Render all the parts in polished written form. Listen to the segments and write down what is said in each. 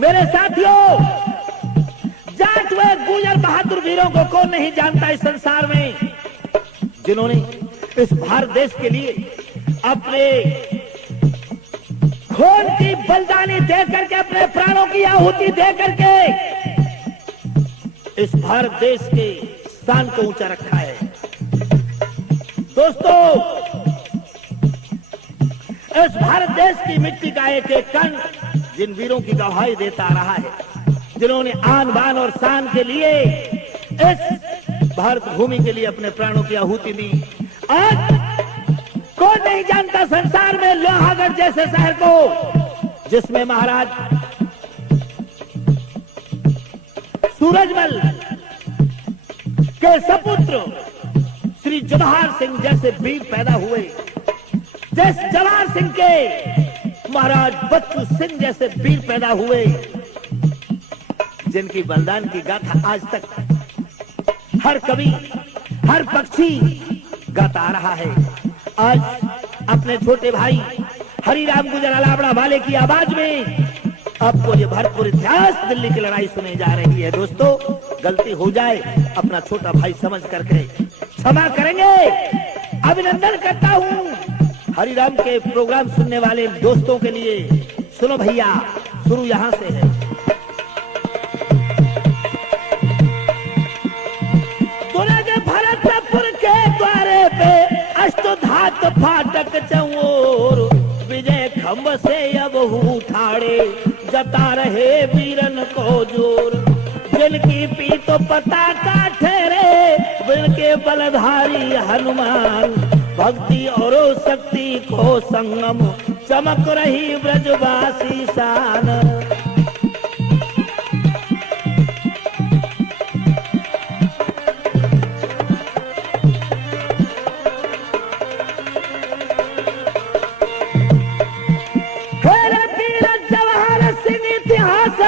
मेरे साथियों, जाट हुए गुजर बहादुर वीरों को कौन नहीं जानता इस संसार में, जिन्होंने इस भारत देश के लिए अपने खून की बलिदानी दे करके, अपने प्राणों की आहुति दे करके इस भारत देश के स्थान को ऊंचा रखा है। दोस्तों, इस भारत देश की मिट्टी का एक एक कण जिन वीरों की गवाही देता रहा है, जिन्होंने आन बान और शान के लिए इस भारत भूमि के लिए अपने प्राणों की आहुति दी। आज कौन नहीं जानता संसार में लोहागढ़ जैसे शहर को, जिसमें महाराज सूरजमल के सपुत्र श्री जवाहर सिंह जैसे वीर पैदा हुए, जिस जवाहर सिंह के महाराज बच्चू सिंह जैसे वीर पैदा हुए, जिनकी बलिदान की गाथा आज तक हर कवि, हर पक्षी गाता आ रहा है। आज अपने छोटे भाई हरिराम गुजर अलावड़ा वाले की आवाज में आपको ये भरपूर इतिहास दिल्ली की लड़ाई सुनी जा रही है। दोस्तों, गलती हो जाए अपना छोटा भाई समझ करके क्षमा करेंगे। अभिनंदन करता हूँ हरिराम के प्रोग्राम सुनने वाले दोस्तों के लिए। सुनो भैया, शुरू यहां से है। भरतपुर के द्वारे पे अष्टधात फाटक चौर, विजय खंभ से अब उठाड़े जता रहे वीरन को जोर। जिनकी पीठ पताका ठहरे जिनके बलधारी हनुमान, भक्ति और शक्ति को संगम चमक रही ब्रजवासी शान।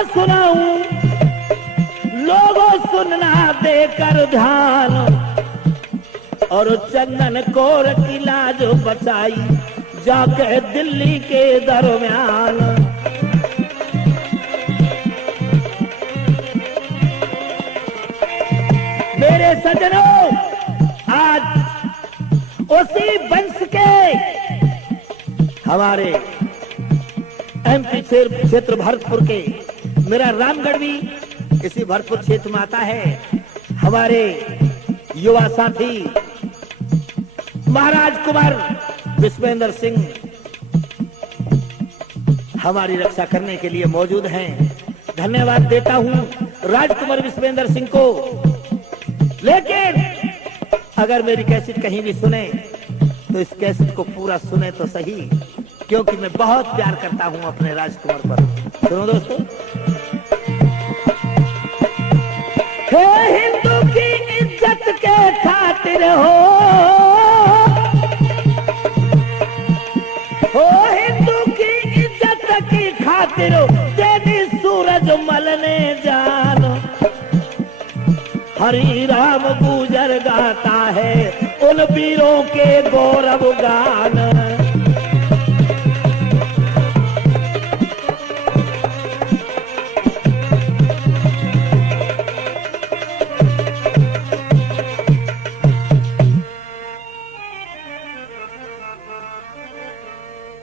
सुनाऊं लोगों सुनना देकर ध्यान, और चंदन कौर की लाज बचाई जाके दिल्ली के दरमियान। मेरे सज्जनों, आज उसी वंश के हमारे एमपी क्षेत्र भरतपुर के, मेरा रामगढ़ भी इसी भरतपुर क्षेत्र में आता है, हमारे युवा साथी महाराज कुमार विश्वेंद्र सिंह हमारी रक्षा करने के लिए मौजूद हैं। धन्यवाद देता हूं राजकुमार विश्वेंद्र सिंह को। लेकिन अगर मेरी कैसेट कहीं भी सुने तो इस कैसेट को पूरा सुने तो सही, क्योंकि मैं बहुत प्यार करता हूं अपने राजकुमार पर। सुनो दोस्तों। हे हिंदू की इज्जत के खातिर हो हिंदू की इज्जत की खातिर तेरी सूरजमल ने जान। हरि राम गुजर गाता है उन वीरों के गौरव गान।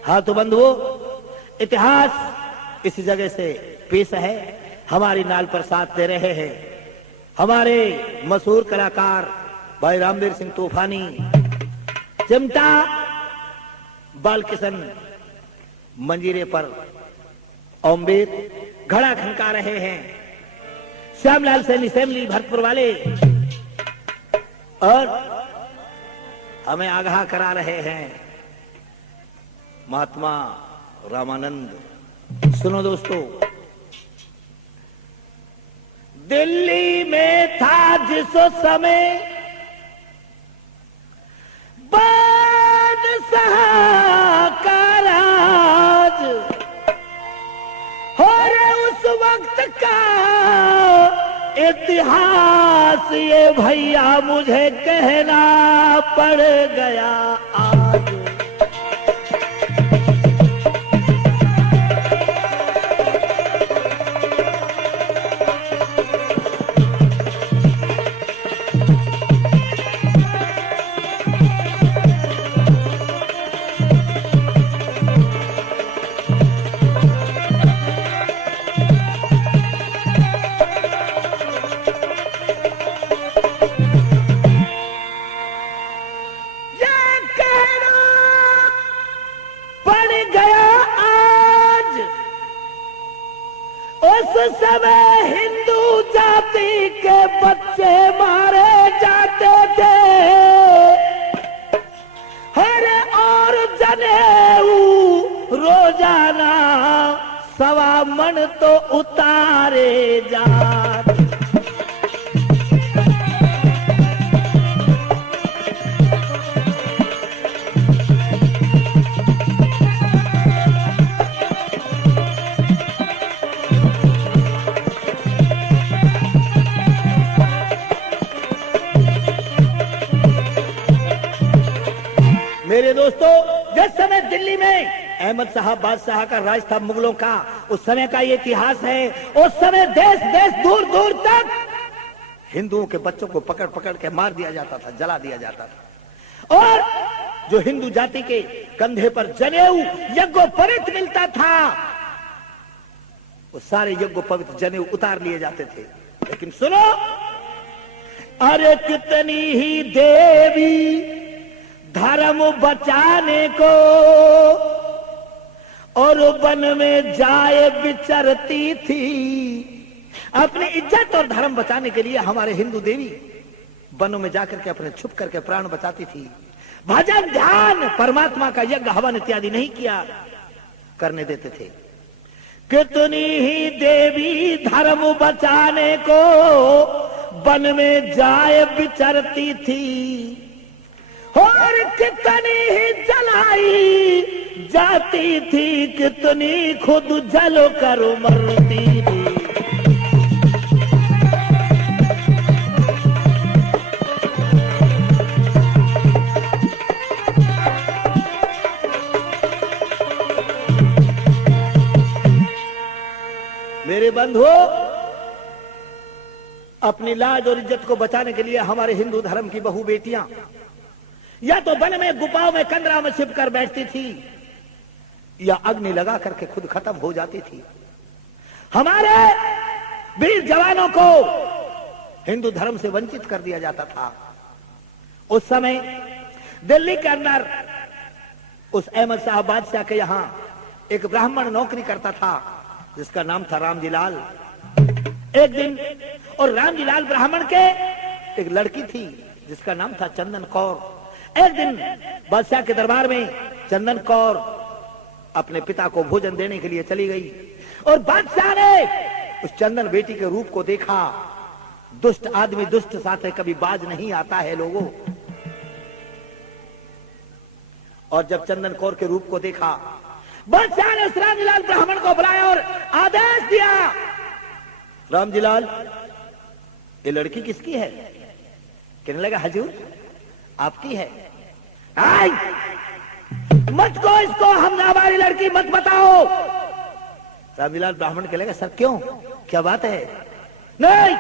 हाँ तो बंधुओं, इतिहास इसी जगह से पेश है। हमारी नाल पर साथ दे रहे हैं हमारे मशहूर कलाकार भाई रामवीर सिंह तूफानी, चिमटा बालकिशन मंजीरे पर ओमवीर घड़ा खनका रहे हैं, श्यामलाल सैनी सैमली भरतपुर वाले, और हमें आगाह करा रहे हैं महात्मा रामानंद। सुनो दोस्तों। दिल्ली में था जिस समय बादशाह का राज, और उस वक्त का इतिहास ये भैया मुझे कहना पड़ गया आज। उस समय हिंदू जाति के बच्चे मारे जाते थे, हर और जनेऊ रोजाना 1.25 मन तो उतारे जाते। मेरे दोस्तों, जिस समय दिल्ली में अहमद साहब बादशाह का राज था मुगलों का, उस समय का ये इतिहास है। उस समय देश देश दूर दूर तक हिंदुओं के बच्चों को पकड़ पकड़ के मार दिया जाता था, जला दिया जाता था। और जो हिंदू जाति के कंधे पर जनेऊ यज्ञोपवीत मिलता था, वो सारे यज्ञोपवीत जनेऊ उतार लिए जाते थे। लेकिन सुनो, अरे कितनी ही देवी धर्म बचाने को और वन में जाए विचरती थी। अपनी इज्जत और धर्म बचाने के लिए हमारे हिंदू देवी वनों में जाकर के अपने छुप करके प्राण बचाती थी। भजन ध्यान परमात्मा का यज्ञ हवन इत्यादि नहीं किया करने देते थे। कितनी ही देवी धर्म बचाने को वन में जाए विचरती थी, और कितनी ही जलाई जाती थी, कितनी खुद जल कर मरती थी। मेरे बंधुओं, अपनी लाज और इज्जत को बचाने के लिए हमारे हिंदू धर्म की बहु बेटियां या तो वन में गुफाओं में कंदरा में छिप कर बैठती थी, या अग्नि लगा करके खुद खत्म हो जाती थी। हमारे वीर जवानों को हिंदू धर्म से वंचित कर दिया जाता था। उस समय दिल्ली के अंदर उस अहमद साहब बादशाह के यहां एक ब्राह्मण नौकरी करता था, जिसका नाम था रामजी लाल। एक दिन, और रामजी लाल ब्राह्मण के एक लड़की थी जिसका नाम था चंदन कौर। एक दिन बादशाह के दरबार में चंदन कौर अपने पिता को भोजन देने के लिए चली गई, और बादशाह ने उस चंदन बेटी के रूप को देखा। दुष्ट आदमी दुष्ट साथ कभी बाज नहीं आता है लोगों। और जब चंदन कौर के रूप को देखा, बादशाह ने उस रामजीलाल ब्राह्मण को बुलाया और आदेश दिया, रामजीलाल, ये लड़की किसकी है? कहने लगा, हजूर आपकी है। आई, मत को इसको, हम हमारी लड़की मत बताओ। रामजीलाल ब्राह्मण कहने लगा, सर क्यों, क्या बात है? नहीं,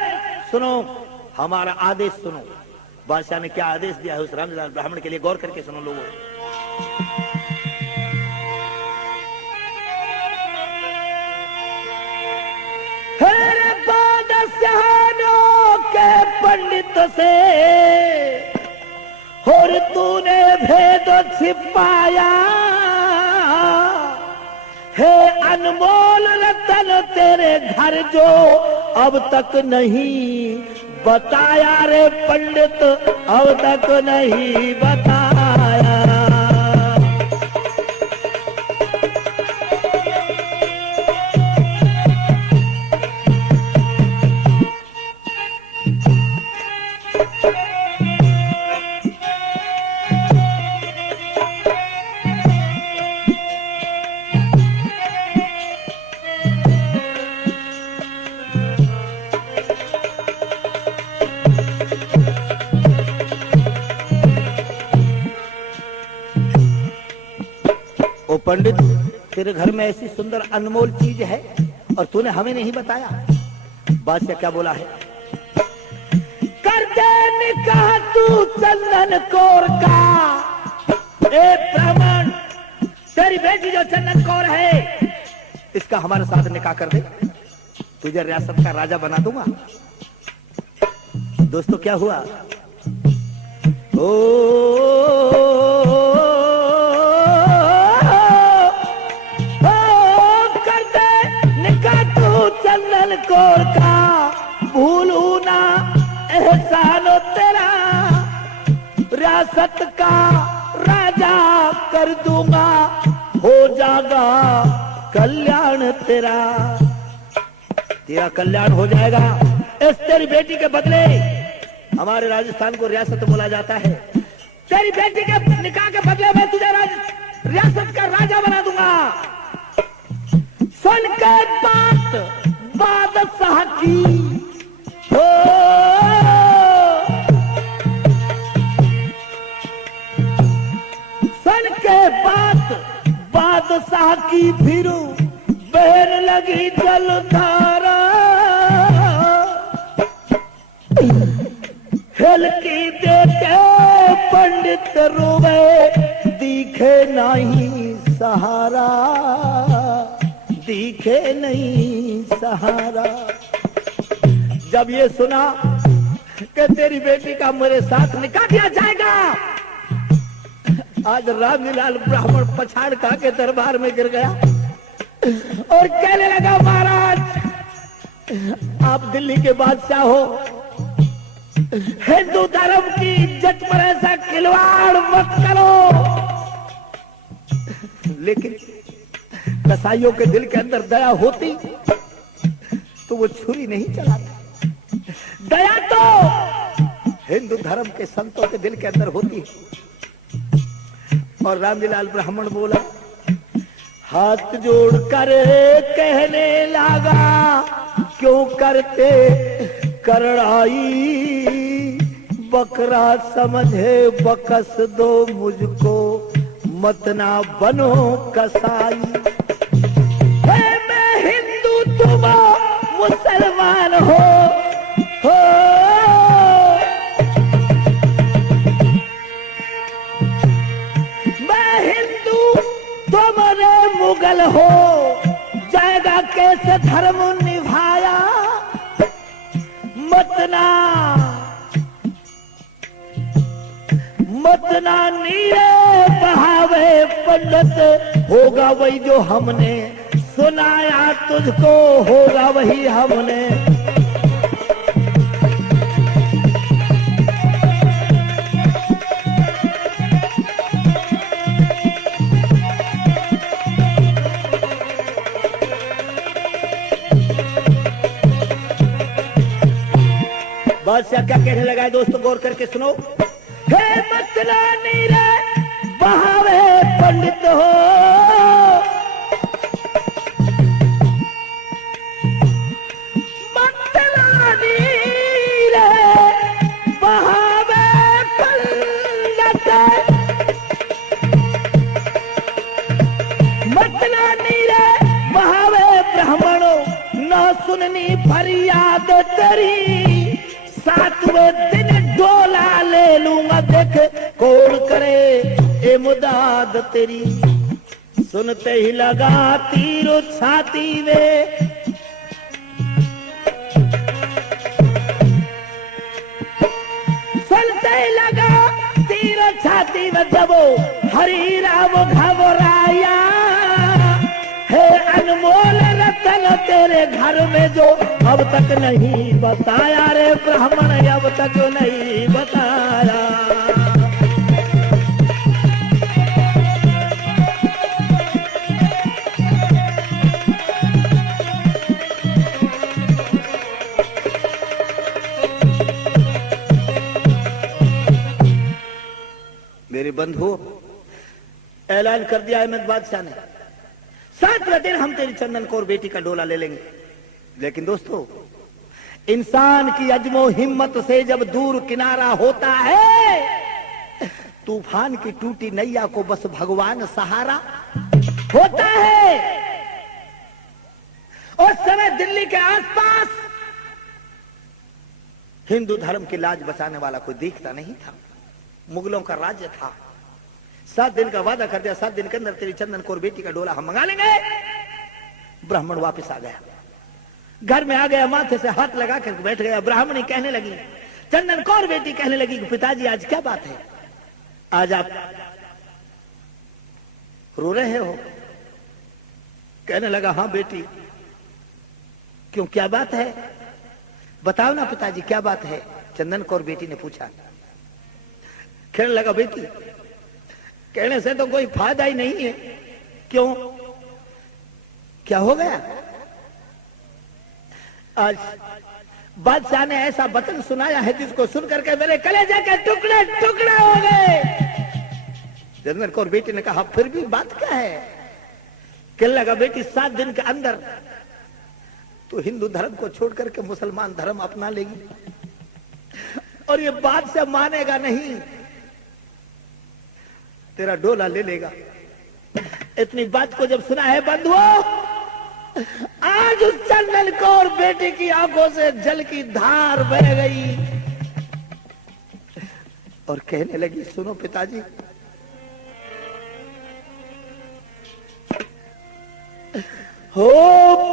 सुनो, हमारा आदेश सुनो। बादशाह ने क्या आदेश दिया है उस रामजीलाल ब्राह्मण के लिए, गौर करके सुनो लोगों। बादशाहों के पंडित से और तूने भेद छिपाया है, अनमोल रतन तेरे घर जो अब तक नहीं बताया रे पंडित, अब तक नहीं बताया। पंडित, तेरे घर में ऐसी सुंदर अनमोल चीज है और तूने हमें नहीं बताया। बादशाह क्या बोला है? कर दे निकाह तू चंदन कौर का। ए ब्राह्मण, तेरी बेटी जो चंदन कौर है, इसका हमारे साथ निकाह कर दे, तुझे रियासत का राजा बना दूंगा। दोस्तों क्या हुआ? कौर का भूलू ना एहसान तेरा, रियासत का राजा कर दूंगा, हो जाएगा कल्याण तेरा, तेरा कल्याण हो जाएगा। इस तेरी बेटी के बदले, हमारे राजस्थान को रियासत बोला जाता है, तेरी बेटी के निकाह के बदले में तुझे रियासत का राजा बना दूंगा। सुन के बात बादशाह की हो, सुन के बात बादशाह की फिर बहन लगी जलधारा, हल्की देखे पंडित रोवे, दिखे नहीं सहारा, दिखे नहीं सहारा। जब ये सुना कि तेरी बेटी का मेरे साथ निकाह किया जाएगा, आज रामलीलाल ब्राह्मण पछाड़ खा के दरबार में गिर गया और कहने लगा, महाराज आप दिल्ली के बादशाह हो, हिंदू धर्म की इज्जत पर ऐसा खिलवाड़ मत करो। लेकिन कसाईयों के दिल के अंदर दया होती तो वो छुरी नहीं चलाते, दया तो हिंदू धर्म के संतों के दिल के अंदर होती है। और रामलीलाल ब्राह्मण बोला, हाथ जोड़ कर कहने लगा, क्यों करते करड़ाई, बकरा समझे बकस दो मुझको, मत ना बनो कसाई। मैं हिंदू तुम मुसलमान हो, मैं हिंदू तुम मुगल हो, जाएगा कैसे धर्म निभाया, मतना नीरे बहावे पंडित, होगा वही जो हमने सुनाया तुझको, होगा वही हमने। बादशाह क्या कहने लगा है दोस्तों, गौर करके सुनो। हे मतला नीरे बहावे पंडित हो, मतला नीरे बहावे पंडित, मतला नीरे बहावे ब्राह्मणों, न सुननी फरियाद तेरी, सातवें दिन डोला ले लूंगा, देख कौन करे इमदाद तेरी। सुनते ही लगा तीर छाती में, सुनते ही लगा तीर छाती में, जब हरि राम घबराया, है अनमोल रतन तेरे घर में जो अब तक नहीं बताया, रे ब्राह्मण अब तक नहीं बताया। मेरे बंधु, ऐलान कर दिया अहमद बादशाह ने, 7वें दिन हम तेरी चंदन कौर बेटी का डोला ले लेंगे। लेकिन दोस्तों, इंसान की अजमो हिम्मत से जब दूर किनारा होता है, तूफान की टूटी नैया को बस भगवान सहारा होता है। उस समय दिल्ली के आसपास हिंदू धर्म की लाज बचाने वाला कोई दिखता नहीं था, मुगलों का राज्य था। 7 दिन का वादा कर दिया, 7 दिन के अंदर तेरी चंदन कौर बेटी का डोला हम मंगा लेंगे। ब्राह्मण वापस आ गया, घर में आ गया, माथे से हाथ लगा कर बैठ गया। ब्राह्मणी कहने लगी, चंदन कौर बेटी कहने लगी, पिताजी आज क्या बात है, आज आप रो रहे हो? कहने लगा, हाँ बेटी, क्यों, क्या बात है? बताओ ना पिताजी, क्या बात है? चंदन कौर बेटी ने पूछा। कहने लगा, बेटी कहने से तो कोई फायदा ही नहीं है। क्यों, क्या हो गया? आज बादशाह ने ऐसा वचन सुनाया है जिसको सुन करके मेरे कलेजे के टुकड़े टुकड़े हो गए। चंदन कौर बेटी ने कहा, फिर भी बात क्या है? कहने लगा, बेटी 7 दिन के अंदर तो हिंदू धर्म को छोड़ करके मुसलमान धर्म अपना लेगी और ये बात से मानेगा नहीं, तेरा डोला ले लेगा। इतनी बात को जब सुना है बंधुओं, आज उस चंदन कौर बेटी की आंखों से जल की धार बह गई और कहने लगी, सुनो पिताजी, हो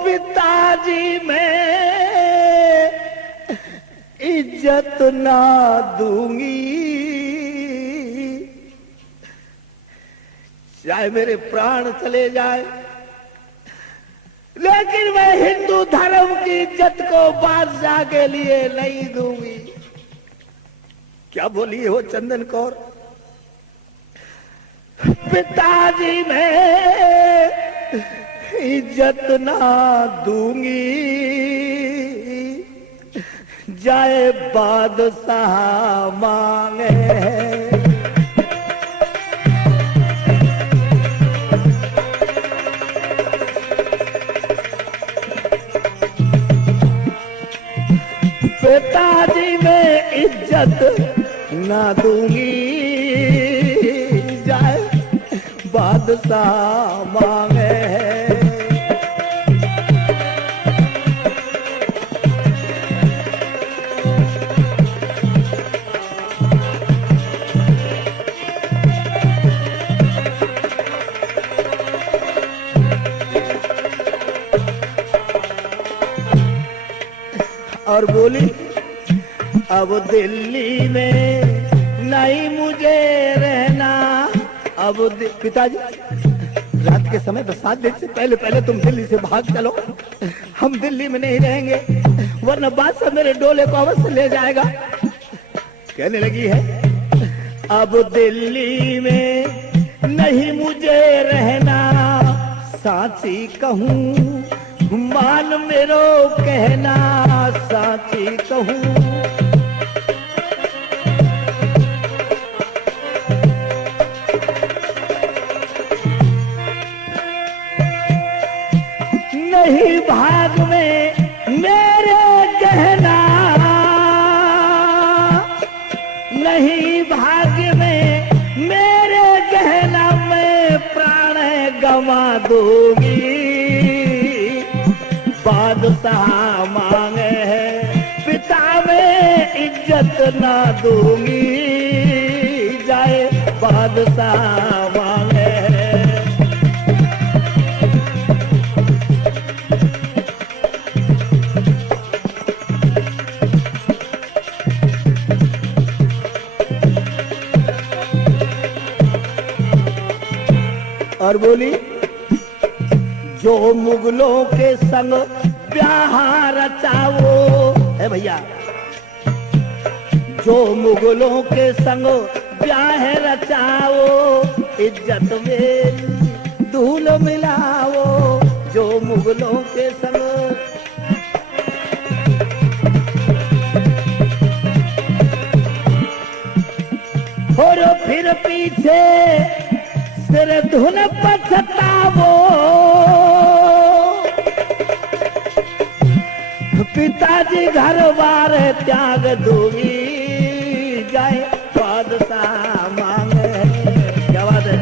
पिताजी मैं इज्जत ना दूंगी, चाहे मेरे प्राण चले जाए, लेकिन मैं हिंदू धर्म की इज्जत को बादशाह के लिए नहीं दूंगी। क्या बोली है वो चंदन कौर? पिताजी मैं इज्जत ना दूंगी, जाए बादशाह मांगे। पिताजी मैं इज्जत ना दूंगी, जाए बादशाह मांगे। और बोली, अब दिल्ली में नहीं मुझे रहना। अब पिताजी रात के समय 7 दिन से पहले तुम दिल्ली से भाग चलो, हम दिल्ली में नहीं रहेंगे, वरना बादशाह मेरे डोले को अवश्य ले जाएगा। कहने लगी है, अब दिल्ली में नहीं मुझे रहना, साची कहूं मान मेरो कहना, साची कहूं। नहीं भाग में मेरे कहना, नहीं भाग में मेरे कहना, मैं प्राण गंवा दूंगी, बादशाह मांगे है। पिता में इज्जत ना दूंगी, जाए बादशाह मांगे है। और बोली, जो मुगलों के संग ब्याह रचाओ है भैया, जो मुगलों के संग ब्याह रचाओ, इज्जत में धूल मिलाओ, जो मुगलों के संग। और फिर पीछे सिर धुन पछतावो, पिताजी घर बार त्याग दूंगी, जाए बादशाह मांगे। क्या बात है?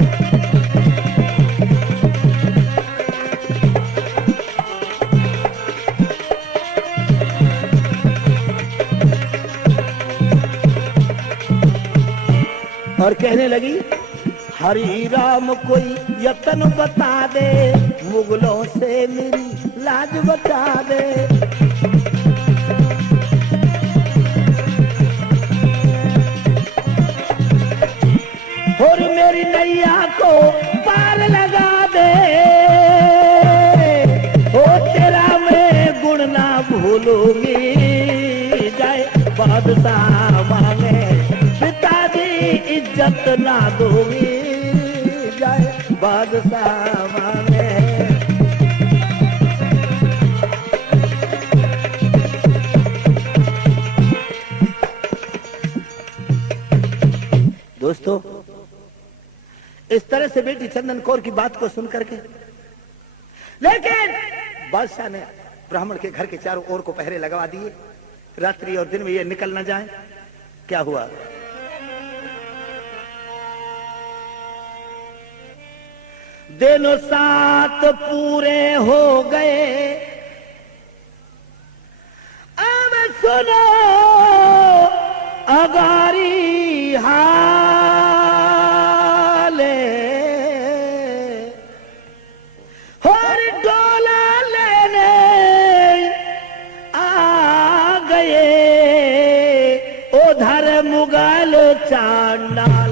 और कहने लगी, हरि राम कोई यतन बता दे, मुगलों से मेरी लाज बचा दे। और मेरी नैया को पार लगा दे, ओ तेरा मैं गुण ना भूलूंगी, जाए बादशाह मांगे पिताजी इज्जत ना दूंगी, जाए बादशाह मांगे। दोस्तों, इस तरह से बेटी चंदन कौर की बात को सुन करके, लेकिन बादशाह ने ब्राह्मण के घर के चारों ओर को पहरे लगवा दिए, रात्रि और दिन में ये निकल न जाए। क्या हुआ? दिन 7 पूरे हो गए, अब सुनो अगारी हाले, और डोला लेने आ गए उधर मुगल चांडाल।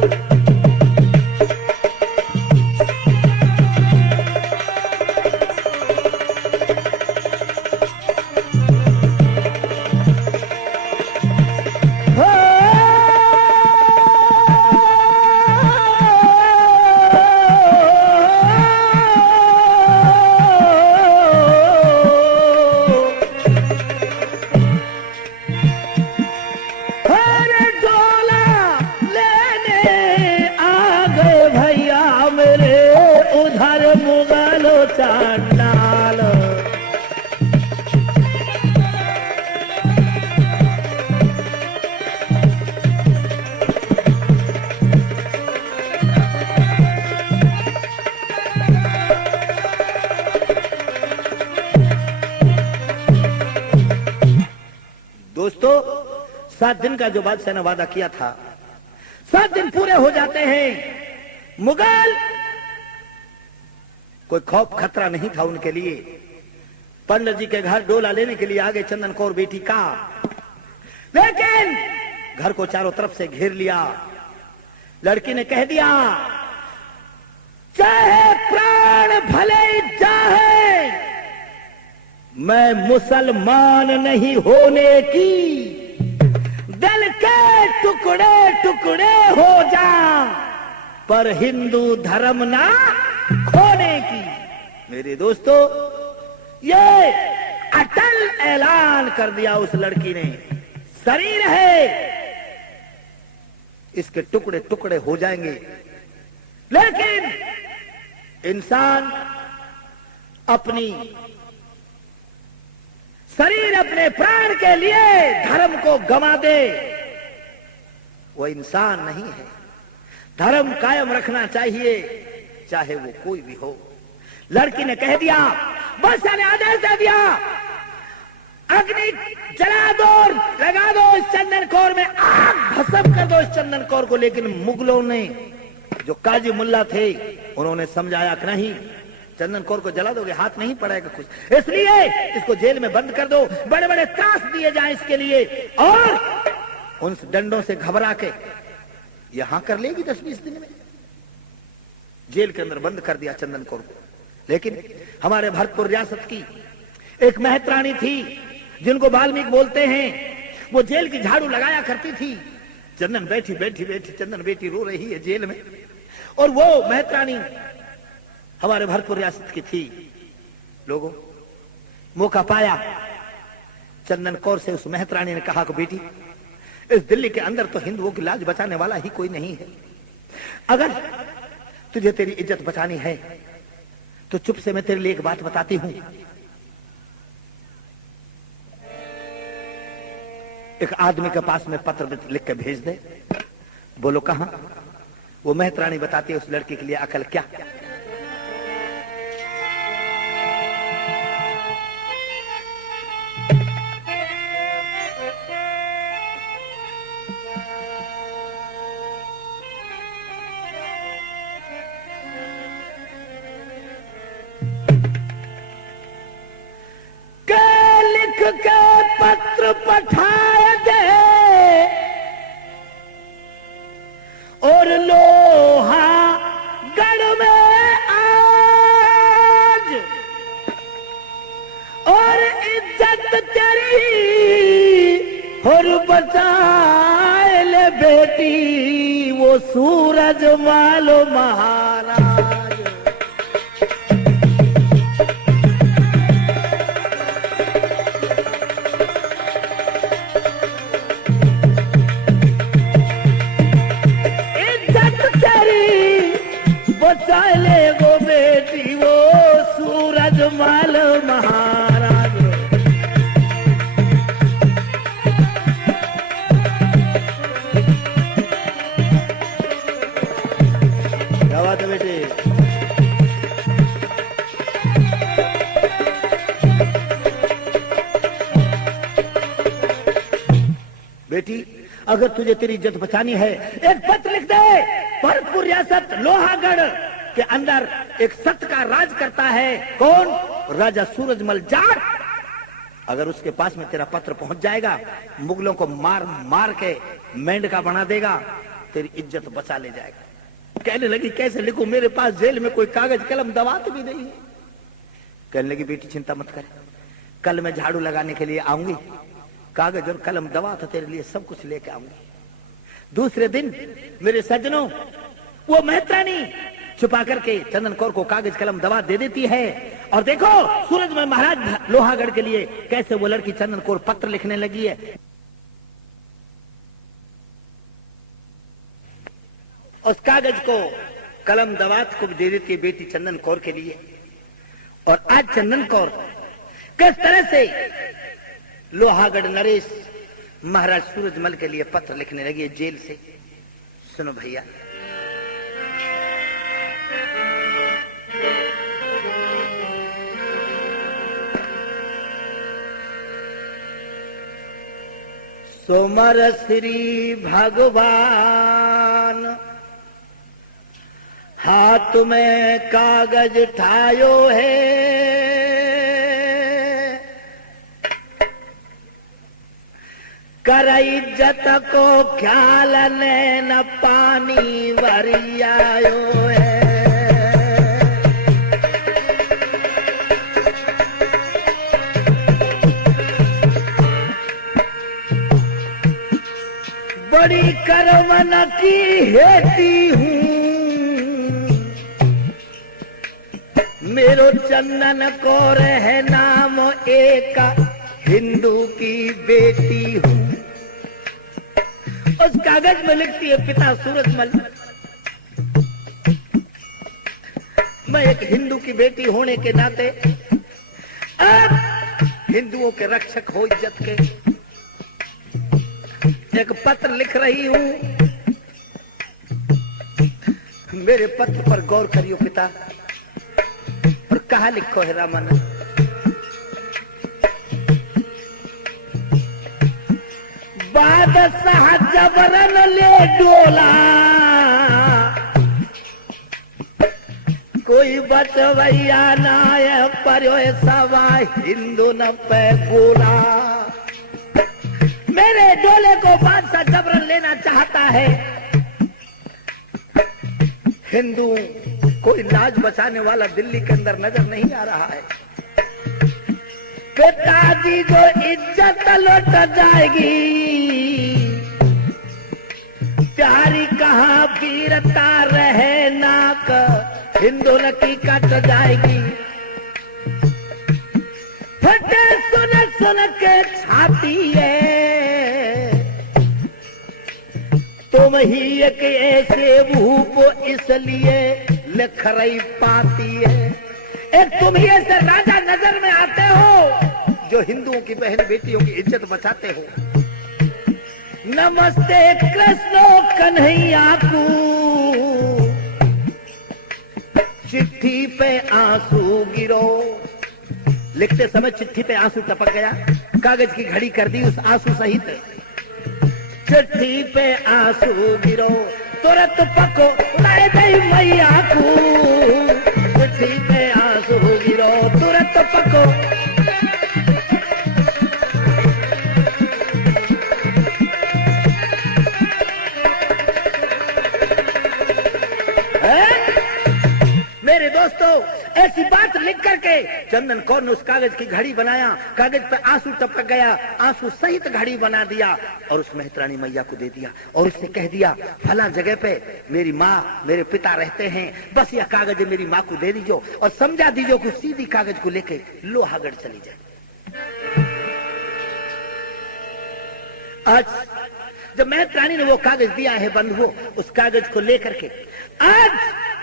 दोस्तों, 7 दिन का जो बादशाह ने वादा किया था, 7 दिन पूरे हो जाते हैं। मुगल कोई खौफ खतरा नहीं था उनके लिए। पंडित जी के घर डोला लेने के लिए आगे चंदन कौर बेटी का, लेकिन घर को चारों तरफ से घेर लिया। लड़की ने कह दिया, चाहे प्राण भले ही जाए, मैं मुसलमान नहीं होने की, दिल के टुकड़े टुकड़े हो जा, पर हिंदू धर्म ना खोने की। मेरे दोस्तों, ये अटल ऐलान कर दिया उस लड़की ने। शरीर है, इसके टुकड़े टुकड़े हो जाएंगे, लेकिन इंसान अपनी शरीर, अपने प्राण के लिए धर्म को गंवा दे, वो इंसान नहीं है। धर्म कायम रखना चाहिए, चाहे वो कोई भी हो। लड़की ने कह दिया, बादशाह ने आदेश दे दिया, अग्नि जला दो, लगा दो इस चंदन कौर में, आग भस्म कर दो इस चंदन कौर को। लेकिन मुगलों ने, जो काजी मुल्ला थे, उन्होंने समझाया कि नहीं, चंदन कौर को जला दोगे हाथ नहीं पड़ेगा कुछ, इसलिए इसको जेल में बंद कर दो, बड़े बड़े त्रास दिए जाएं इसके लिए, और उन डंडों से घबरा के यहां कर लेगी 10-20 दिन में। जेल के अंदर बंद कर दिया चंदन कौर को। लेकिन हमारे भरतपुर रियासत की एक महतरानी थी, जिनको वाल्मीकि बोलते हैं, वो जेल की झाड़ू लगाया करती थी। चंदन बैठी बैठी बैठी चंदन बेटी रो रही है जेल में, और वो महतरानी हमारे भरतपुर रियासत की थी। लोगों, मौका पाया, चंदन कौर से उस महतरानी ने कहा कि बेटी, इस दिल्ली के अंदर तो हिंदुओं की लाज बचाने वाला ही कोई नहीं है। अगर तुझे तेरी इज्जत बचानी है तो चुप से मैं तेरे लिए एक बात बताती हूं। एक आदमी के पास में पत्र लिख के भेज दे। बोलो कहां? वो महतरानी बताती है उस लड़की के लिए अकल क्या। के पत्र पठाए दे और लोहा गढ़ में आज, और इज्जत तेरी और बचाए ले बेटी वो सूरज मालो महाराज। इज्जत तेरी बचाए ले वो बेटी वो सूरज मालो महाराज। बेटे बेटी अगर तुझे तेरी इज्जत बचानी है एक पत्र लिख दे। भरतपुर रियासत लोहागढ़ के अंदर एक सत्य का राज करता है। कौन? राजा सूरजमल जाट। अगर उसके पास में तेरा पत्र पहुंच जाएगा मुगलों को मार मार के मेंढका बना देगा, तेरी इज्जत बचा ले जाएगा। कहने लगी कैसे लिखूं, मेरे पास जेल में कोई कागज कलम दवात भी नहीं है। कहने लगी बेटी चिंता मत कर, कल मैं झाड़ू लगाने के लिए आऊंगी, कागज और कलम दवात तेरे लिए सब कुछ लेके आऊंगी। दूसरे दिन मेरे सज्जनों वो मेहतरानी छुपा करके चंदन कौर को कागज कलम दवात दे देती है। और देखो सूरज में महाराज लोहागढ़ के लिए कैसे वो लड़की चंदन कौर पत्र लिखने लगी है। उस कागज को कलम दवात को भी दे देती है बेटी चंदन कौर के लिए। और आज चंदन कौर किस तरह से लोहागढ़ नरेश महाराज सूरजमल के लिए पत्र लिखने लगी है जेल से। सुनो भैया, सोमर श्री भगवान हाथ में कागज ठायो है, कर इज्जत को ख्याल ने न पानी भरी आयो है। बड़ी करमन की हेती हूँ मेरो चंदन कौर है नाम एक हिंदू की बेटी हूँ। उस कागज में लिखती है पिता सूरजमल, मैं एक हिंदू की बेटी होने के नाते अब हिंदुओं के रक्षक हो इज्जत के एक पत्र लिख रही हूं। मेरे पत्र पर गौर करियो पिता। और कहा लिखो है रामन, बादशाह जबरन ले डोला कोई बचवैया नाय पर सवा हिंदू न पे बोला। मेरे डोले को बादशाह जबरन लेना चाहता है। हिंदू कोई लाज बचाने वाला दिल्ली के अंदर नजर नहीं आ रहा है। पिताजी को इज्जत लौट जाएगी, प्यारी कहाँ वीरता रहे नाक हिंदू की कट जाएगी। फटे सुन सुन के छाती है, तुम ही एक ऐसे भूप इसलिए लिख रही पाती है। एक तुम ही ऐसे राजा नजर में आते हो जो हिंदुओं की बहन बेटियों की इज्जत बचाते हो। नमस्ते कृष्ण कन्हैया को चिट्ठी पे आंसू गिरो। लिखते समय चिट्ठी पे आंसू टपक गया, कागज की घड़ी कर दी उस आंसू सहित। चिट्ठी पे आंसू गिरो तुरंत पको लाए दई मैया को। चिट्ठी पे आंसू गिरो तुरंत पको। मेरे दोस्तों ऐसी बात लिख करके चंदन कौर ने उस कागज की घड़ी बनाया, कागज पे आंसू टपक गया, आंसू सहित घड़ी बना दिया और उस मेहतरानी मैया को दे दिया और उससे कह दिया फला जगह पे मेरी माँ मेरे पिता रहते हैं, बस यह कागज मेरी माँ को दे दीजो और समझा दीजो कि सीधी कागज को लेके लोहागढ़ चली जाए। आज जब मेहतरानी ने वो कागज दिया है बंधुओं, उस कागज को लेकर के आज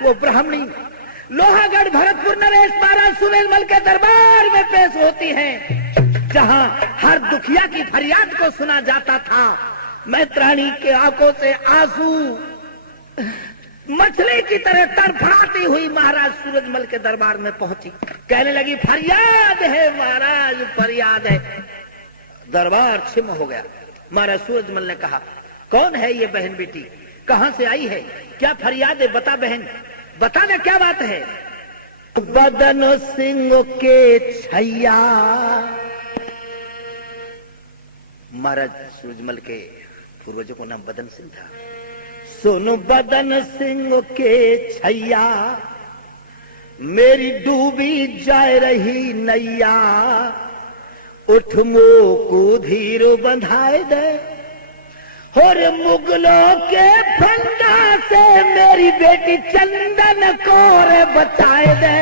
वो ब्राह्मणी लोहागढ़ भरतपुर नरेश महाराज सुरेशमल के दरबार में पेश होती हैं, जहां हर दुखिया की फरियाद को सुना जाता था। मेहतरानी के आंखों से आंसू मछली की तरह तड़फड़ाती हुई महाराज सूरजमल के दरबार में पहुंची, कहने लगी फरियाद है महाराज, फरियाद है। दरबार छिम हो गया। महाराज सूरजमल ने कहा कौन है ये बहन बेटी, कहां से आई है, क्या फरियाद है, बता बहन, बता दे क्या बात है। बदन सिंह के छैया, महाराज सूरजमल के पूर्वजों को नाम बदन सिंह था। सुन बदन सिंह के छैया, मेरी डूबी जाए रही नैया, उठ मोको धीरो बंधाए दे, और मुगलों के फंदा से मेरी बेटी चंदन कौर बचाए दे।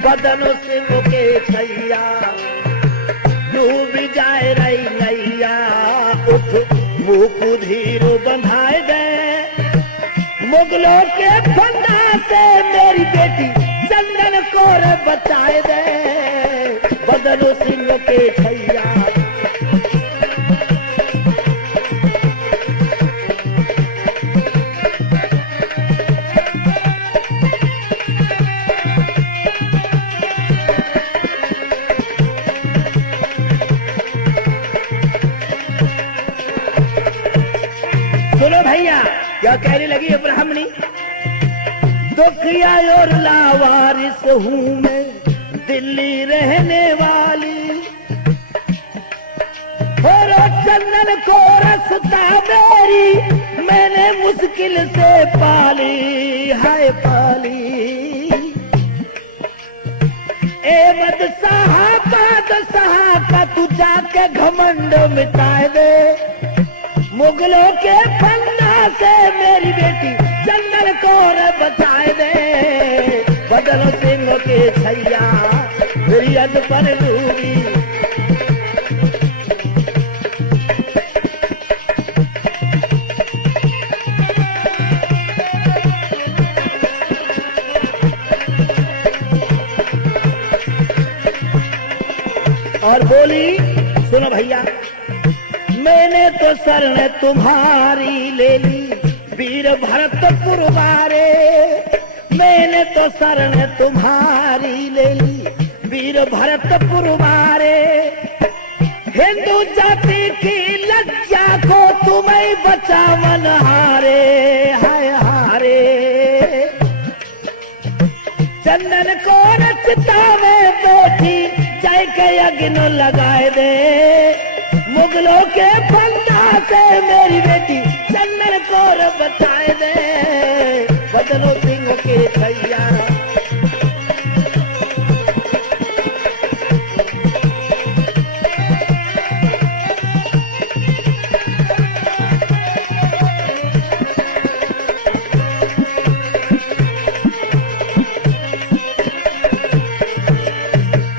बदन सिंह के छैया, डूब जाए रही नैया, उठ मोको धीरो बंधाए दे, मुगलों के फंदा से मेरी बेटी चंदन कौर बचाए दे। बदन सिंह के छैया, सुनो भैया क्या कहने लगी है ब्राह्मणी, दुखिया और लावारिस हूं मैं, दिल्ली रहने वाली, और चंदन को रसता मेरी मैंने मुश्किल से पाली, हाय पाली। ए बदसाहा का तू जाके घमंड मिटाए दे, मुगलों के फंदा से मेरी बेटी चंदन कौर बचाए दे। बदन सिंह के छैया, मेरी अद पर डूबी, और बोली सुनो भैया, मैंने तो शरण तुम्हारी ले ली वीर भरतपुर वारे, मैंने तो शरण तुम्हारी ले ली वीर भरतपुर वारे, हिंदू जाति की लज्जा को तुम्हें बचावन हारे, हाय हारे। चंदन को रचता में बैठी जय के अग्नि लगाए दे, मुगलों के फंदा से मेरी बेटी चंदन कौर बचाए दे। बदन सिंह के छैया,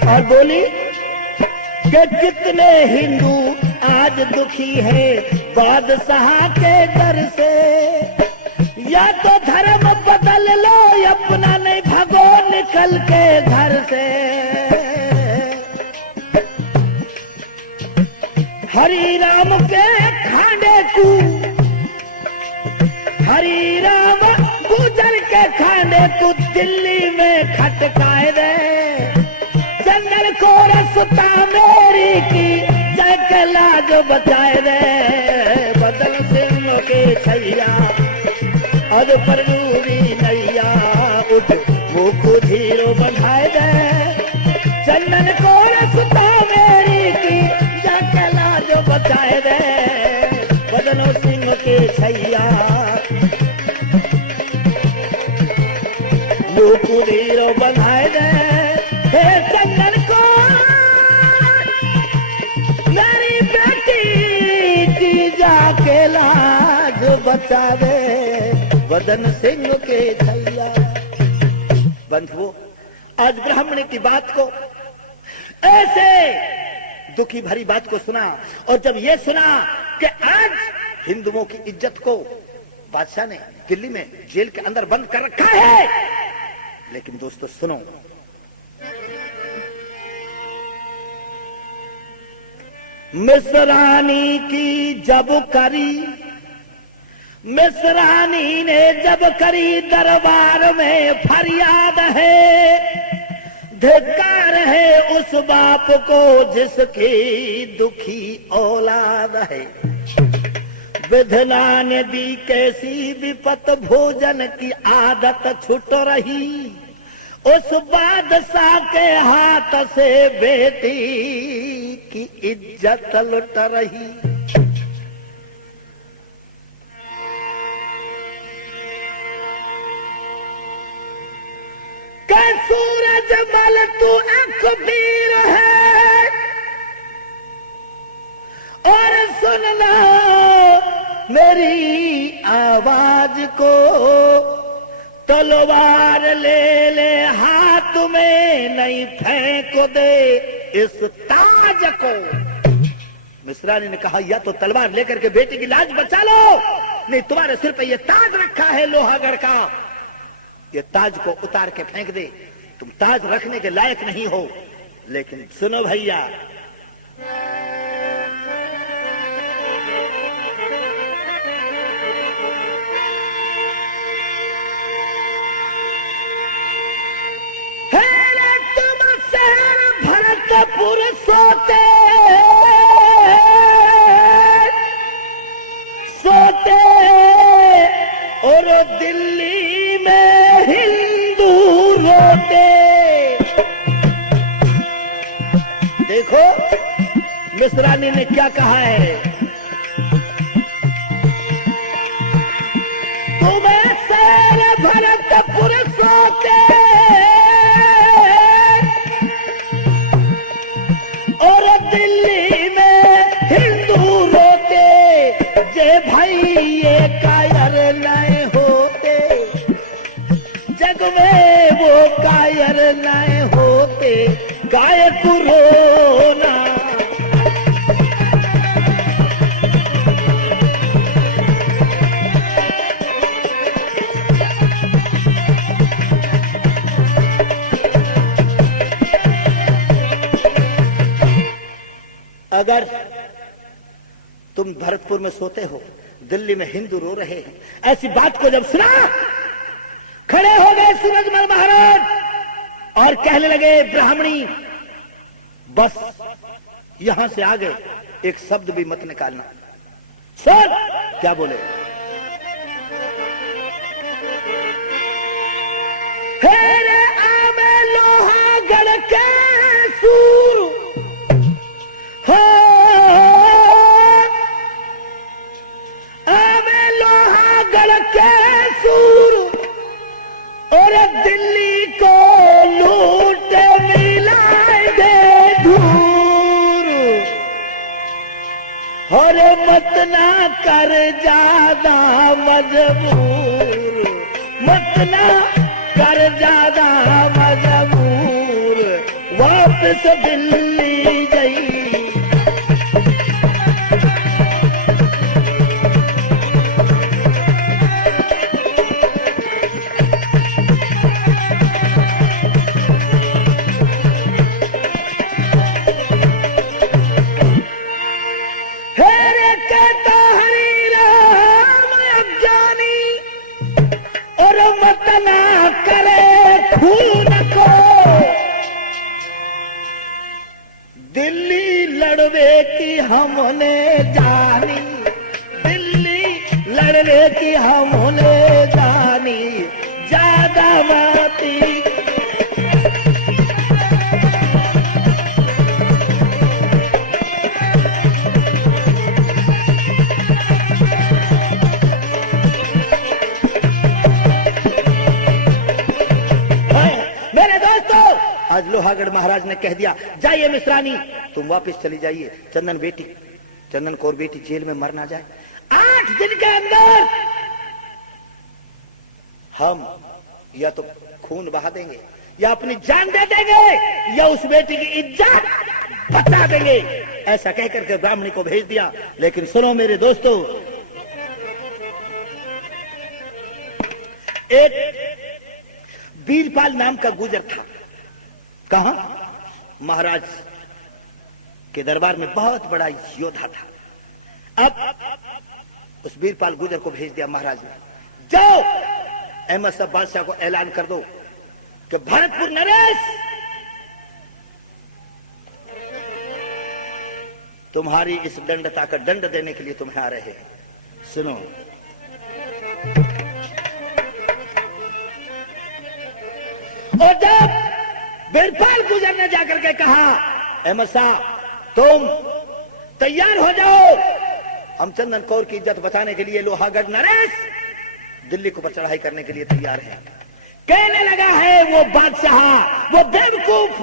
और बोली कि कितने हिंदू आज दुखी है बादशाह के डर से, या तो धर्म बदल लो अपना, नहीं भगो निकल के घर से। हरि राम के खाने को, हरि राम गुजर के खाने को दिल्ली में खटकाए दे, चंदन को रसता मेरी की जय के लाज बचाए दे। बदन सिंह के छैया, अद पर डूबी नैया, उठ मुको धीरो बंधाए दे, चंदन को रसता मेरी की जय के लाज बचाए दे। बदन सिंह के छैया, मुको धीरो बंधाए दे, मैया के लाज बचावे वदन सिंह के छैया। बंधुओं, आज ब्राह्मण की बात को, ऐसे दुखी भरी बात को सुना, और जब ये सुना कि आज हिंदुओं की इज्जत को बादशाह ने दिल्ली में जेल के अंदर बंद कर रखा है। लेकिन दोस्तों सुनो, मिस्रानी की जब करी, मिस्रानी ने जब करी दरबार में फरियाद है, धिक्कार है उस बाप को जिसकी दुखी औलाद है। विधना ने दी कैसी विपत, भोजन की आदत छूट रही, उस बादशाह के हाथ से बेटी की इज्जत लुट रही। के सूरज मल तू अकबीर है, और सुन लो मेरी आवाज को, तलवार ले ले हाथ में, नहीं फेंक दे इस ताज को। मिस्रानी ने कहा, या तो तलवार लेकर के बेटी की लाज बचा लो, नहीं तुम्हारे सिर पे ये ताज रखा है लोहागढ़ का, ये ताज को उतार के फेंक दे, तुम ताज रखने के लायक नहीं हो। लेकिन सुनो भैया, तुम शहर भरतपुर सोते सोते, और दिल्ली में हिंदू रोते। देखो मिस्रानी ने क्या कहा है, तुम्हें शहर भरतपुर सोते, और दिल्ली में हिंदू रोते, जे भाई ये कायर नए होते, जग में वो कायर नए होते, गाय को रोना। अगर तुम भरतपुर में सोते हो, दिल्ली में हिंदू रो रहे हैं, ऐसी बात को जब सुना, खड़े हो गए सूरजमल महाराज और कहने लगे, ब्राह्मणी बस यहां से आगे एक शब्द भी मत निकालना। सुन क्या बोले, हेरे आमे लोहागढ़ के सूर, आवे लोहागढ़ के सूर, और दिल्ली को लूट मिलाए दे धूर, और मत ना कर ज्यादा मजबूर, मत ना कर ज्यादा मजबूर, वापस दिल्ली गई। मत ना करे खून को, दिल्ली लड़वे की हमने जानी, दिल्ली लड़वे की हमने जानी, ज्यादा बाती। आज लोहागढ़ महाराज ने कह दिया, जाइए मिश्रानी तुम वापस चली जाइए, चंदन बेटी चंदन कौर बेटी जेल में मर ना जाए। 8 दिन के अंदर हम या तो खून बहा देंगे या अपनी जान दे देंगे या उस बेटी की इज्जत बचा देंगे। ऐसा कहकर के ब्राह्मणी को भेज दिया। लेकिन सुनो मेरे दोस्तों, एक वीरपाल नाम का गुजर था। कहां? महाराज के दरबार में बहुत बड़ा योद्धा था। अब उस वीरपाल गुजर को भेज दिया महाराज ने, जाओ अहमद शाह बादशाह को ऐलान कर दो कि भरतपुर नरेश तुम्हारी इस दंडता का दंड देने के लिए तुम्हें आ रहे हैं। सुनो, और जब वीरपाल गुजर ने जाकर के कहा अहमद शाह तुम तैयार हो जाओ, हम चंदन कौर की इज्जत बचाने के लिए लोहागढ़ नरेश दिल्ली को पर चढ़ाई करने के लिए तैयार है। कहने लगा है वो बादशाह, वो बेवकूफ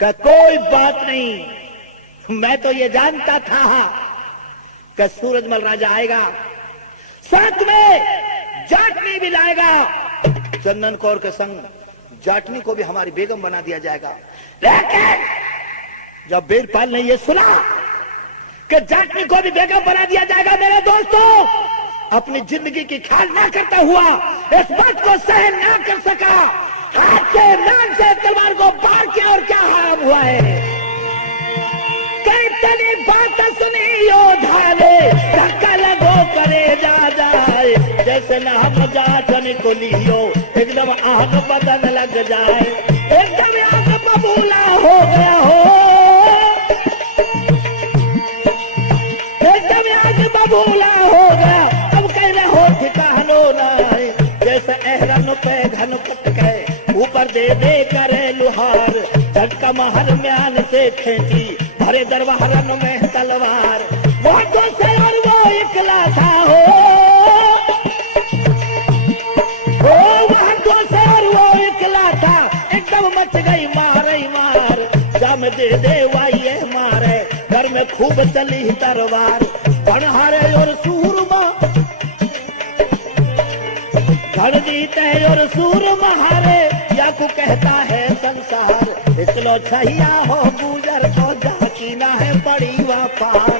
का कोई बात नहीं, मैं तो ये जानता था कि सूरजमल राजा आएगा, साथ में जाटनी भी लाएगा, चंदन कौर के संग जाटनी को भी हमारी बेगम बना दिया जाएगा। लेकिन जब वीरपाल ने ये सुना कि जाटनी को भी बेगम बना दिया जाएगा, मेरे दोस्तों अपनी जिंदगी की ख्याल ना करता हुआ, इस बात को सहन ना कर सका, हाथ से नान से तलवार को पार किया। और क्या हाल हुआ है? कई बात सुनी योद्धा ने, धक्का लगो करे जा जाए, जैसे ना हम जाटनी को लियो एकदम आग बदन लग जाए, एकदम आग बबूला हो गया हो, एकदम आग बबूला हो गया। अब कह रहे हो ठिकानो ना, जैसे एहरन पे घन पटके ऊपर दे दे करे लुहार, झटका महर म्यान से खींची भरे दरबारन में तलवार, वो तो से और वो इकला था हो, वहां तो से और वो इकला था, एकदम मच गई मारे मार, जम दे दे वाइये मारे, घर में खूब चली तलवार, बनहारे और सूरमा धड़ जीते और सूर महारे, या को कहता है संसार, इकलो छैया हो गुजर को जाकी ना है बड़ी व्यापार।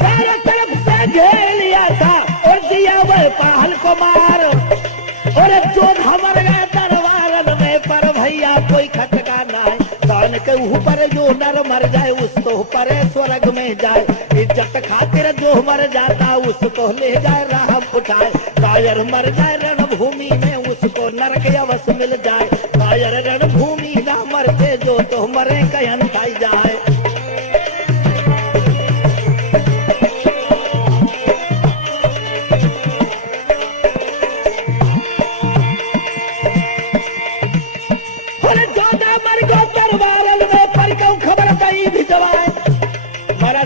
चारों तरफ से घेर लिया था और दिया वह पहल को मार, और जो हमर गए दरबारन में, पर भैया कोई खटका ना है, कान के ऊपर जो नर मर जाए उसको परे स्वर्ग में जाए, इज्जत खातिर जो मर जाता उसको ले जाए राह उठाए, कायर मर जाए रणभूमि में उसको नरक अवश्य मिल जाए, कायर रणभूमि ना मरते जो तो मरे कयन खाई जाए।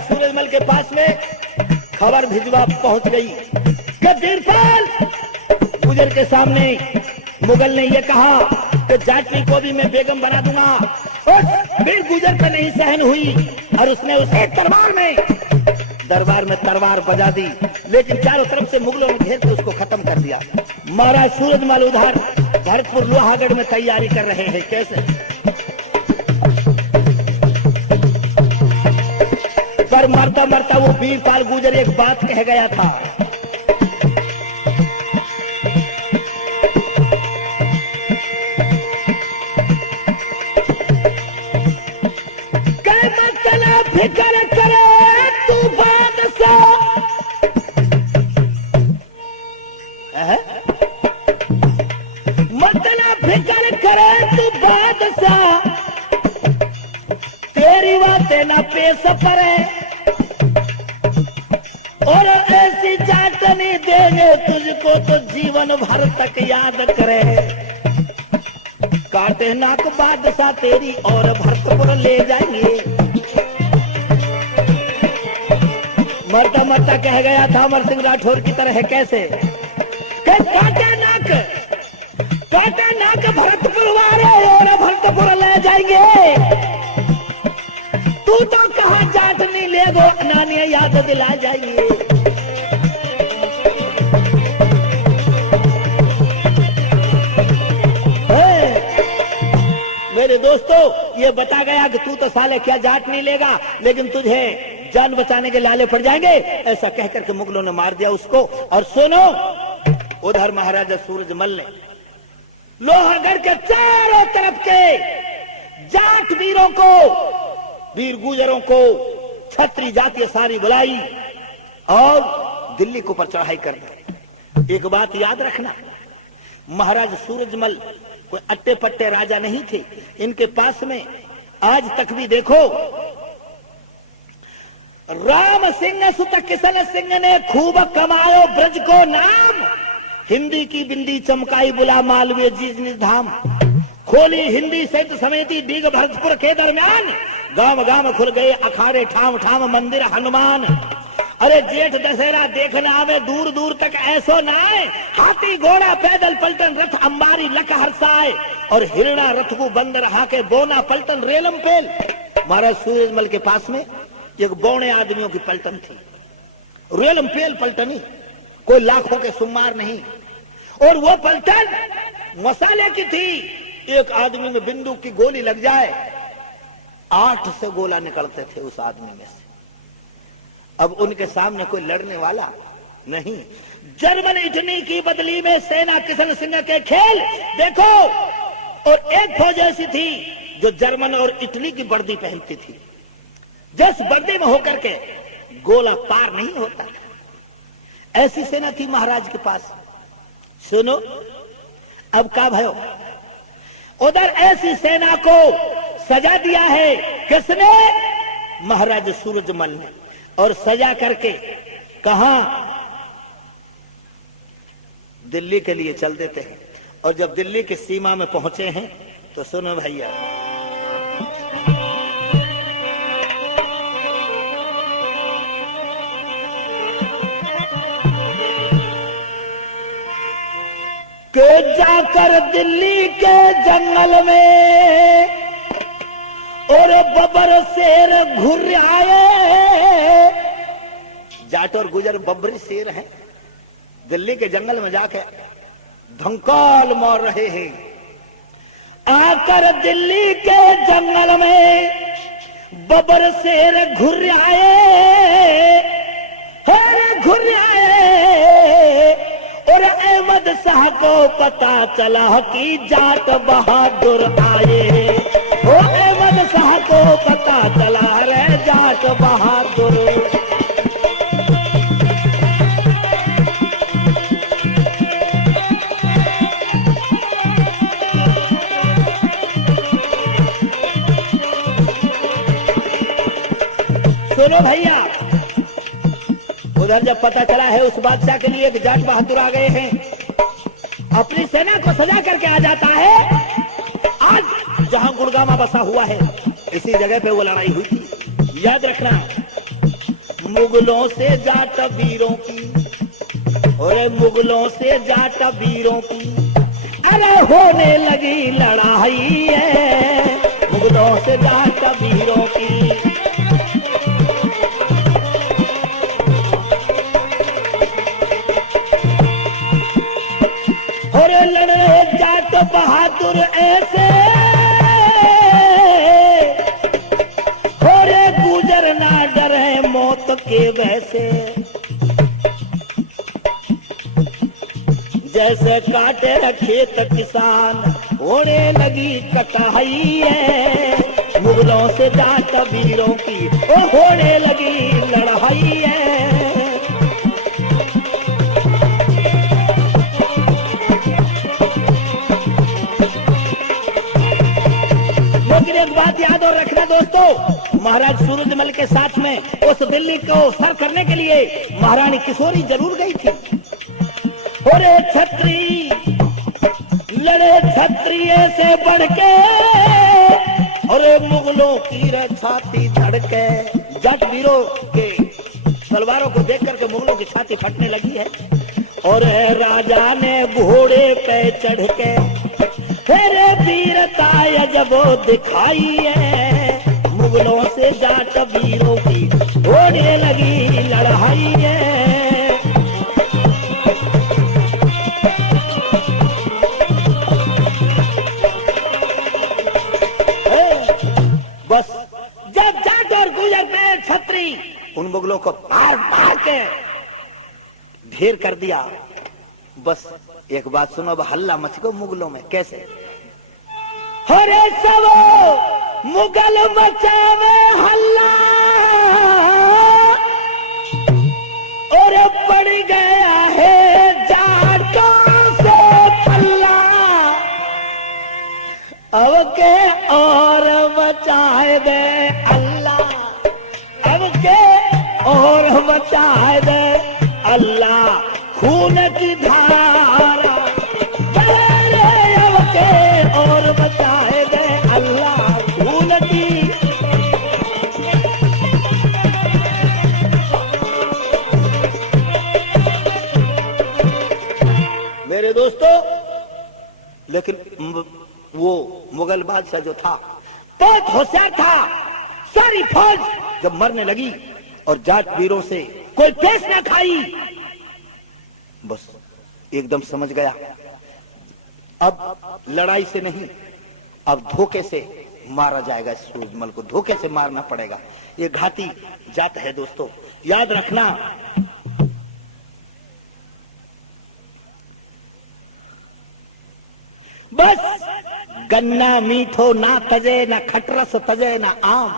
सूरजमल के पास में खबर भिजवा पहुंच गई कि वीरपाल गुजर के सामने मुगल ने यह कहा कि जाटनी को भी मैं बेगम बना दूंगा। उस वीर गुजर पे नहीं सहन हुई और उसने उसे दरबार में तलवार बजा दी, लेकिन चारों तरफ से मुगलों ने घेर कर उसको खत्म कर दिया। महाराज सूरजमल उधर भरतपुर लोहागढ़ में तैयारी कर रहे हैं। कैसे? पर मरता मरता वो वीरपाल गुजर एक बात कह गया था, फिक्र करे तू बादशाह, मतलब फिक्र करे तू बादशाह, तेरी बातें ना पेश पड़े और ऐसी चाटनी देंगे तुझको तो जीवन भर तक याद करे। काटे नाक बादशाह तेरी और भरतपुर ले जाएंगे। मरता मरता कह गया था अमर सिंह राठौर की तरह। कैसे? काटे नाक भरतपुर वाले और भरतपुर ले जाएंगे। तू तो कहा जाट नहीं ले गो नानी याद दिला जाइए। मेरे दोस्तों ये बता गया कि तू तो साले क्या जाट नहीं लेगा, लेकिन तुझे जान बचाने के लाले पड़ जाएंगे। ऐसा कहकर के मुगलों ने मार दिया उसको। और सुनो, उधर महाराजा सूरजमल ने लोहागढ़ के चारों तरफ के जाट वीरों को, वीर गुजरों को, छत्री जातीय सारी बुलाई और दिल्ली के ऊपर चढ़ाई कर दी। एक बात याद रखना, महाराज सूरजमल कोई अट्टे पट्टे राजा नहीं थे। इनके पास में आज तक भी देखो, राम सिंह सुत किशन सिंह ने खूब कमायो ब्रज को नाम, हिंदी की बिंदी चमकाई बुला मालवीय जीज धाम, खोली हिंदी साहित्य समिति डीग भरतपुर के दरमियान, गांव गांव खुल गए अखाड़े ठाम ठाम मंदिर हनुमान। अरे जेठ दशहरा देखना आवे दूर दूर तक ऐसो ना आए, हाथी घोड़ा पैदल पलटन रथ अंबारी लख हरसाए, और हिरणा रथ को बंदर हाके बोना पलटन रेलम पेल। महाराज सूरजमल के पास में एक बौने आदमियों की पलटन थी, रेलम पेल पलटनी, कोई लाखों के सुमार नहीं। और वो पलटन मसाले की थी, एक आदमी में बंदूक की गोली लग जाए 8 से गोला निकलते थे उस आदमी में से। अब उनके सामने कोई लड़ने वाला नहीं। जर्मन इटली की बदली में सेना किशन सिंह के खेल देखो। और एक फौज ऐसी थी जो जर्मन और इटली की वर्दी पहनती थी, जिस वर्दी में होकर के गोला पार नहीं होता था, ऐसी सेना थी महाराज के पास। सुनो अब का भयो, उधर ऐसी सेना को सजा दिया है किसने? महाराज सूरजमल ने। और सजा करके कहा दिल्ली के लिए चल देते हैं। और जब दिल्ली की सीमा में पहुंचे हैं तो सुनो भैया, के जाकर दिल्ली के जंगल में और बबर शेर घुर आए। जाट और गुजर बबरी शेर हैं, दिल्ली के जंगल में जाके धंकाल मार रहे हैं। आकर दिल्ली के जंगल में बबर शेर घुर आए, घुर आए। और अहमद शाह को पता चला कि जाट बहादुर आए। वो अहमद शाह को पता चला रे जाट बहादुर। सुनो भैया, उधर जब पता चला है उस बादशाह के लिए कि जाट बहादुर आ गए हैं, अपनी सेना को सजा करके आ जाता है। आज जहां गुड़गामा बसा हुआ है इसी जगह पे वो लड़ाई हुई थी। याद रखना, मुगलों से जाट वीरों की, और मुगलों से जाट वीरों की अरे होने लगी लड़ाई है, मुगलों से जाट वीरों की। और लड़े जाट बहादुर ऐसे, और गुजर ना डरे मौत के वैसे। जैसे काटे खेत किसान होने लगी कटाई है, मुगलों से जाट वीरों की ओ होने लगी लड़ाई है। लेकिन एक बात याद और रखना दोस्तों, महाराज सूरजमल के साथ में उस दिल्ली को सर करने के लिए महारानी किशोरी जरूर गई थी। और छत्री लड़े क्षत्रिय से बढ़ के, और मुगलों की छाती धड़के। जट वीरों के तलवारों को देख करके मुगलों की छाती फटने लगी है। और राजा ने घोड़े पे चढ़ के फिर वीरता जब दिखाई है, मुगलों से जाट वीरों की होने लगी लड़ाई बस जब जाट और गुजर में छत्री उन मुगलों को मार मार के ढेर कर दिया। बस एक बात सुनो, अब हल्ला मच गया मुगलों में। कैसे? हरे सब मुगल मचावे हल्ला और पड़ गया है जाटों से पल्ला। अब के और बचाए दे अल्लाह, अब के और बचाए दे अल्लाह, खून की धारा बहे अब के और बचाए दे अल्लाह, खून की। मेरे दोस्तों, लेकिन वो मुगल बादशाह जो था बहुत होशियार था। सारी फौज जब मरने लगी और जाट वीरों से कोई पेश न खाई, बस एकदम समझ गया अब लड़ाई से नहीं, अब धोखे से मारा जाएगा। सूरजमल को धोखे से मारना पड़ेगा। ये घाती जात है दोस्तों, याद रखना। बस गन्ना मीठो ना तजे, ना खटरस तजे ना आम।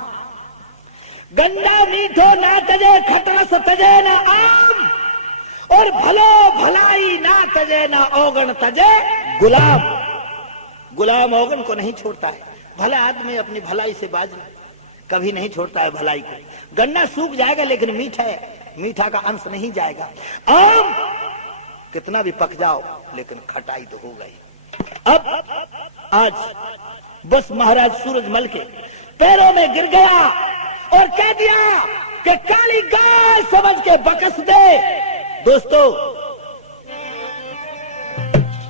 गन्ना मीठो ना तजे, खटरस तजे ना आम, और भलो भलाई ना तजे ना औगण तजे गुलाम। गुलाम औगण को नहीं छोड़ता है। भला आदमी अपनी भलाई से बाज कभी नहीं छोड़ता है भलाई को। गन्ना सूख जाएगा लेकिन मीठा है, मीठा का अंश नहीं जाएगा। आम कितना भी पक जाओ लेकिन खटाई तो हो गई। अब आज बस महाराज सूरजमल के पैरों में गिर गया और कह दिया कि काली गाय समझ के बकस दे। दोस्तों,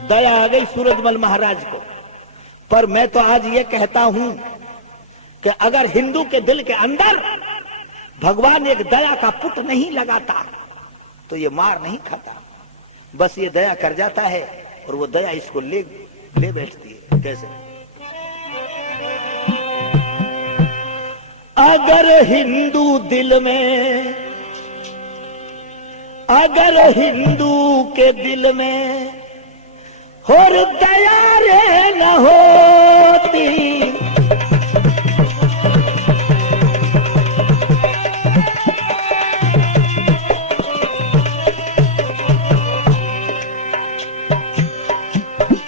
दया आ गई सूरजमल महाराज को। पर मैं तो आज ये कहता हूं कि अगर हिंदू के दिल के अंदर भगवान एक दया का पुट नहीं लगाता तो ये मार नहीं खाता। बस ये दया कर जाता है और वो दया इसको ले बैठती है। कैसे? अगर हिंदू दिल में, अगर हिंदू के दिल में और दया रे न होती,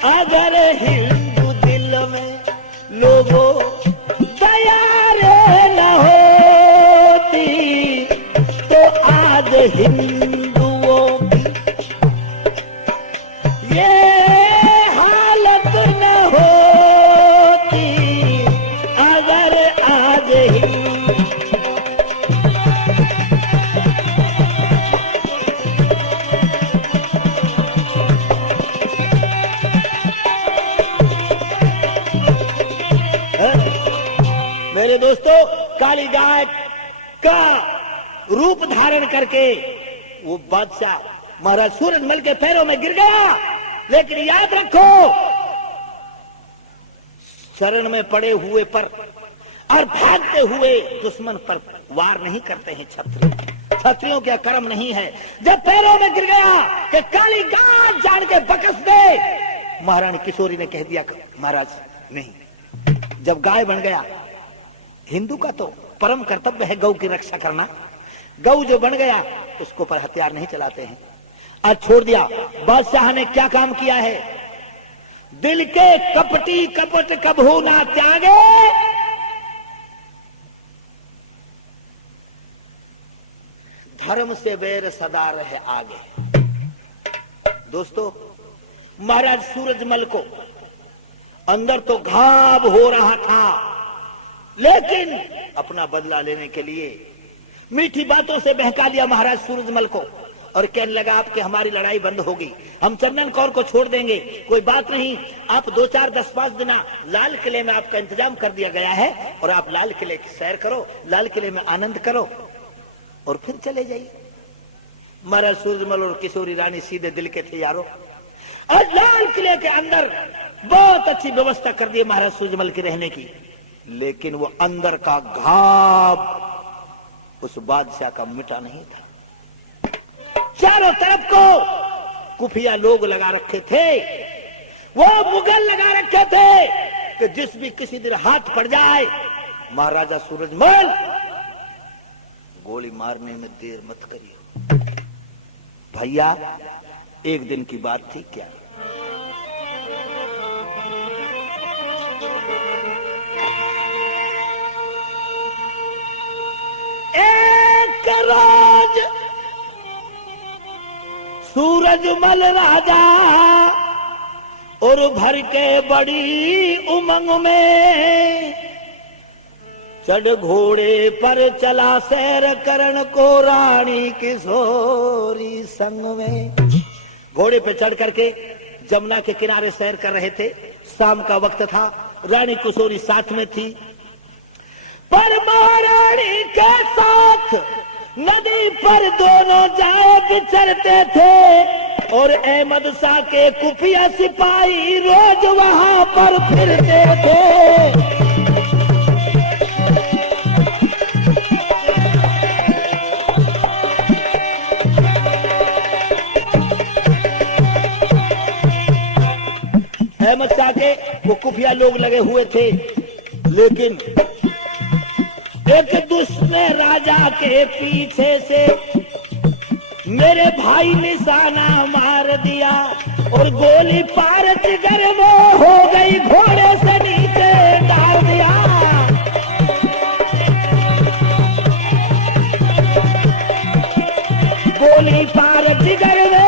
अगर हिंदू दिल में लोगों दया रे न होती तो आज हिंदुओं की ये हालत न होती। अगर आज मेरे दोस्तों, काली गाय का रूप धारण करके वो बादशाह महाराज सूरजमल के पैरों में गिर गया। लेकिन याद रखो, शरण में पड़े हुए पर और भागते हुए दुश्मन पर वार नहीं करते हैं छत्री। छत्रियों का कर्म नहीं है। जब पैरों में गिर गया कि काली गाय जान के बकस दे, महारानी किशोरी ने कह दिया महाराज नहीं। जब गाय बन गया, हिंदू का तो परम कर्तव्य है गौ की रक्षा करना। गौ जो बन गया उसको पर हथियार नहीं चलाते हैं। आज छोड़ दिया। बादशाह ने क्या काम किया है? दिल के कपटी कपट कबहू ना त्यागे, धर्म से बैर सदा रहे आगे। दोस्तों, महाराज सूरजमल को अंदर तो घाव हो रहा था, लेकिन अपना बदला लेने के लिए मीठी बातों से बहका दिया महाराज सूरजमल को और कहने लगा आपके हमारी लड़ाई बंद होगी, हम चंदन कौर को छोड़ देंगे, कोई बात नहीं, आप 2-4 10-5 दिन लाल किले में आपका इंतजाम कर दिया गया है और आप लाल किले की सैर करो, लाल किले में आनंद करो और फिर चले जाइए। महाराज सूरजमल और किशोरी रानी सीधे दिल के थे यारो, और लाल किले के अंदर बहुत अच्छी व्यवस्था कर दी महाराज सूरजमल की रहने की, लेकिन वो अंदर का घाव उस बादशाह का मिटा नहीं था। चारों तरफ को कुफिया लोग लगा रखे थे, वो मुगल लगा रखे थे कि जिस भी किसी दिन हाथ पड़ जाए महाराजा सूरजमल गोली मारने में देर मत करिए। भैया एक दिन की बात थी क्या, एक रोज सूरजमल राजा और भर के बड़ी उमंग में चढ़ घोड़े पर चला सैर करण को रानी किशोरी संग में। घोड़े पे चढ़ करके जमुना के किनारे सैर कर रहे थे, शाम का वक्त था, रानी किशोरी साथ में थी, पर महारानी के साथ नदी पर दोनों जाए बिचरते थे और अहमद शाह के खुफिया सिपाही रोज वहां पर फिरते थे। अहमद शाह के वो खुफिया लोग लगे हुए थे, लेकिन एक दुश्मन राजा के पीछे से मेरे भाई निशाना मार दिया और गोली पार जिगर में हो गई, घोड़े से नीचे डाल दिया। गोली पार जिगर में